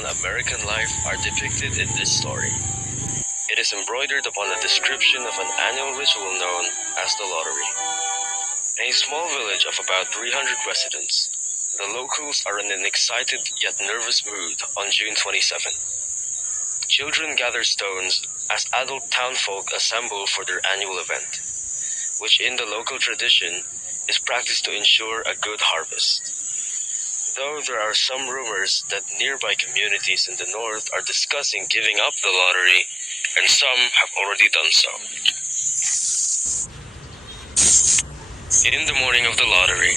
down American life are depicted in this story. It is embroidered upon a description of an annual ritual known as the lottery. In a small village of about 300 residents, the locals are in an excited yet nervous mood on June 27. Children gather stones as adult townfolk assemble for their annual event, which in the local tradition is practiced to ensure a good harvest. Though there are some rumors that nearby communities in the north are discussing giving up the lottery, and some have already done so. In the morning of the lottery,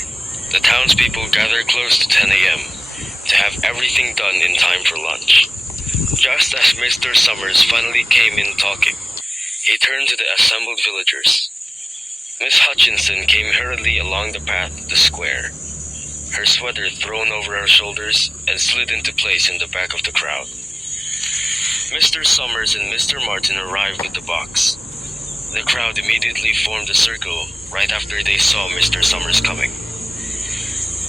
the townspeople gather close to 10 a.m. to have everything done in time for lunch. Just as Mr. Summers finally came in talking, he turned to the assembled villagers. Miss Hutchinson came hurriedly along the path to the square, her sweater thrown over her shoulders and slid into place in the back of the crowd. Mr. Summers and Mr. Martin arrived with the box. The crowd immediately formed a circle right after they saw Mr. Summers coming.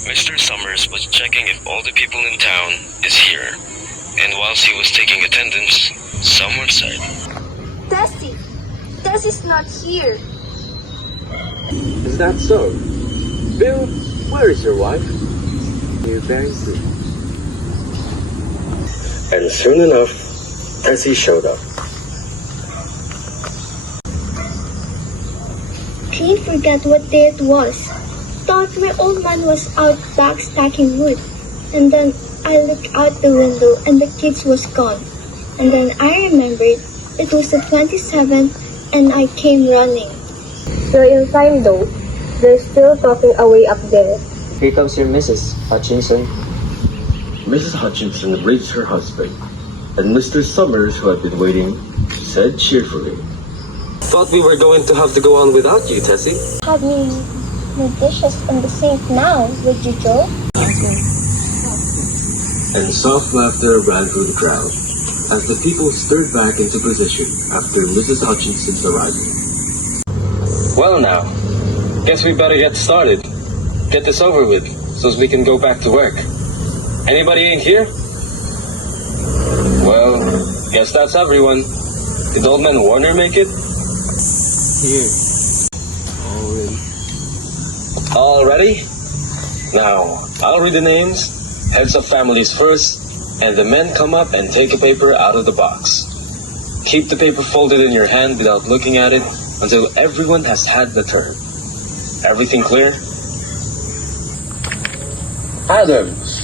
Mr. Summers was checking if all the people in town is here, and whilst he was taking attendance, someone said, Tessie! Tessie's not here! Is that so? Bill, where is your wife? Here very soon. And soon enough, Tessie showed up. Can't forget what day it was. Thought my old man was out back stacking wood. And then I looked out the window and the kids was gone. And then I remembered it was the 27th and I came running. You're in time though. They're still talking away up there. Here comes your Mrs. Hutchinson. Mrs. Hutchinson raised her husband, and Mr. Summers, who had been waiting, said cheerfully, Thought we were going to have to go on without you, Tessie. Have you the dishes in the sink now, would you, Joe? and soft laughter ran through the crowd as the people stirred back into position after Mrs. Hutchinson's arrival. Well now, guess we better get started. Get this over with, so we can go back to work. Anybody ain't here? Well, guess that's everyone. Did Old Man Warner make it? Here. All ready? Now, I'll read the names, heads of families first, and the men come up and take a paper out of the box. Keep the paper folded in your hand without looking at it until everyone has had the turn. Everything clear? Adams.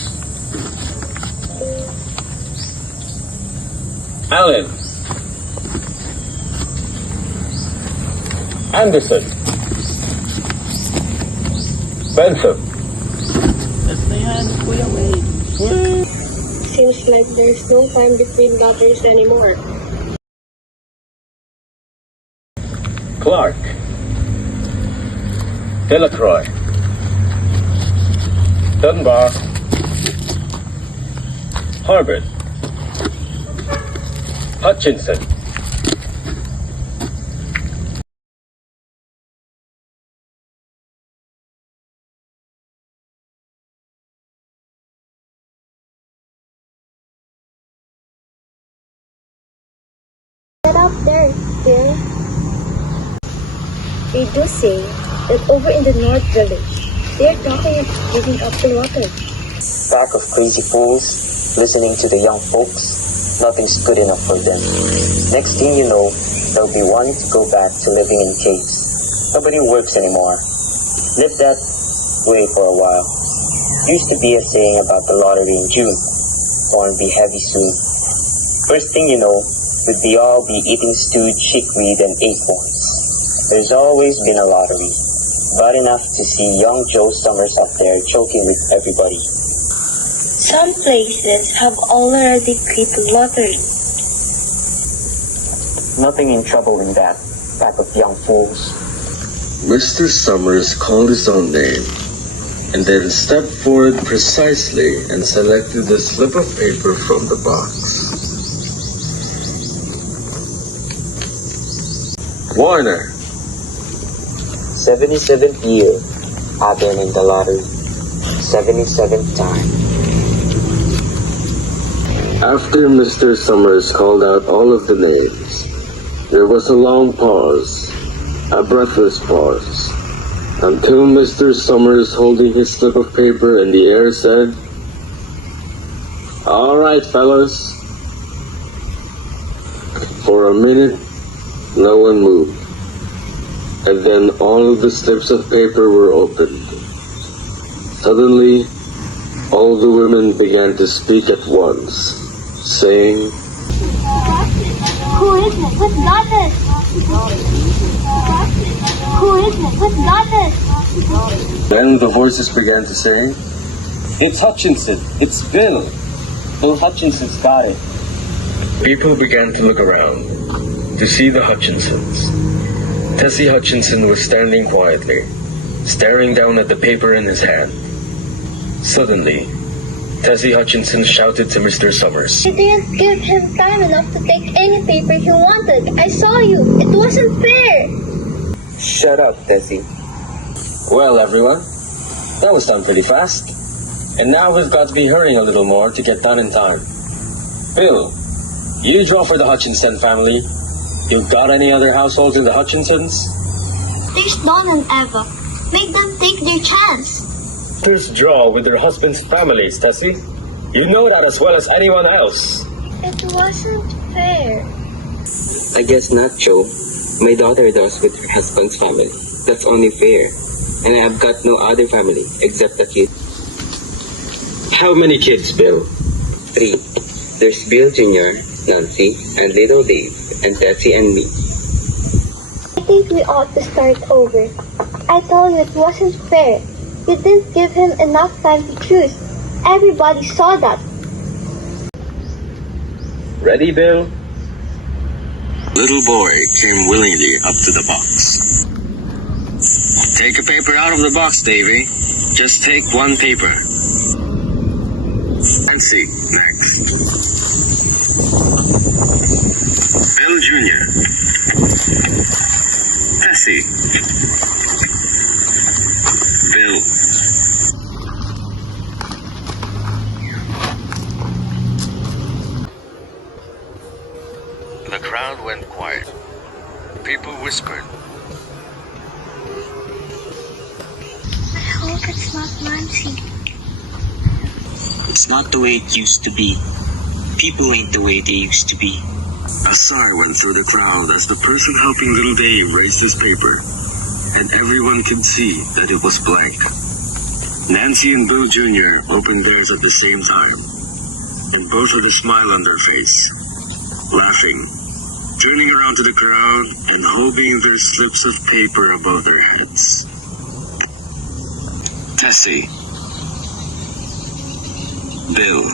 Allen. Anderson. Benson. Seems like there's no time between daughters anymore. Clark. Delacroix. Dunbar. Harbert. Hutchinson. Get up there, Bill. They do say that over in the North Village, they're talking of giving up the lottery. Pack of crazy fools, listening to the young folks, nothing's good enough for them. Next thing you know, they'll be wanting to go back to living in caves. Nobody works anymore. Live that way for a while. Used to be a saying about the lottery in June. Gonna be heavy soon. First thing you know, we'd all be eating stewed chickweed and acorns. There's always been a lottery. Bad enough to see young Joe Summers up there joking with everybody. Some places have already quit the lottery. Nothing in trouble in that pack of young fools. Mr. Summers called his own name, and then stepped forward precisely and selected the slip of paper from the box. Warner. 77th year, I've been in the lottery. 77th time. After Mr. Summers called out all of the names, there was a long pause, a breathless pause, until Mr. Summers, holding his slip of paper in the air, said, "All right, fellas." For a minute, no one moved, and then all of the slips of paper were opened. Suddenly, all the women began to speak at once, saying, Who is it? What's got us? Who is it? What's got us? Then the voices began to say, It's Hutchinson. It's Bill. Bill Hutchinson's got it. people began to look around to see the Hutchinsons. Tessie Hutchinson was standing quietly, staring down at the paper in his hand. Suddenly, Tessie Hutchinson shouted to Mr. Summers, You didn't give him time enough to take any paper he wanted. I saw you. It wasn't fair. Shut up, Tessie. "Well, everyone, that was done pretty fast. And now we've got to be hurrying a little more to get done in time. Bill, you draw for the Hutchinson family. You got any other households in the Hutchinsons?" There's Dawn and Eva. Make them take their chance. First draw with their husbands' families, Tessie. You know that as well as anyone else. It wasn't fair. I guess not, Joe. My daughter does with her husband's family. That's only fair. And I have got no other family except the kid. How many kids, Bill? 3. There's Bill Jr., Nancy, and little Dave, and Tessie and me. I think we ought to start over. I told you it wasn't fair. You didn't give him enough time to choose. Everybody saw that. Ready, Bill? Little boy came willingly up to the box. Take a paper out of the box, Davy. Just take one paper. Nancy, next. Bill Jr. Tessie. Bill. The crowd went quiet. People whispered. I hope it's not Nancy. It's not the way it used to be. People ain't the way they used to be. A sigh went through the crowd as the person helping little Dave raised his paper, and everyone could see that it was blank. Nancy and Bill Jr. opened theirs at the same time, and both had a smile on their face, laughing, turning around to the crowd and holding their slips of paper above their heads. Tessie. Bill.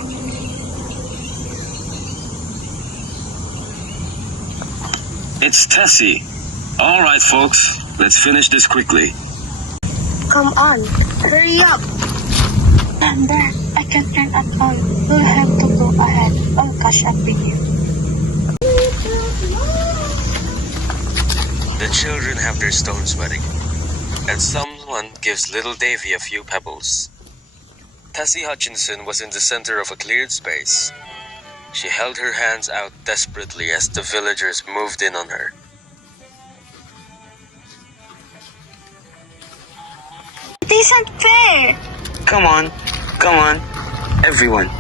It's Tessie. All right, folks, let's finish this quickly. Come on, hurry up. There, I can't turn at all. We'll have to go ahead. I'll catch up with you. The children have their stones ready, and someone gives little Davy a few pebbles. Tessie Hutchinson was in the center of a cleared space. She held her hands out desperately as the villagers moved in on her. It isn't fair. Come on, everyone.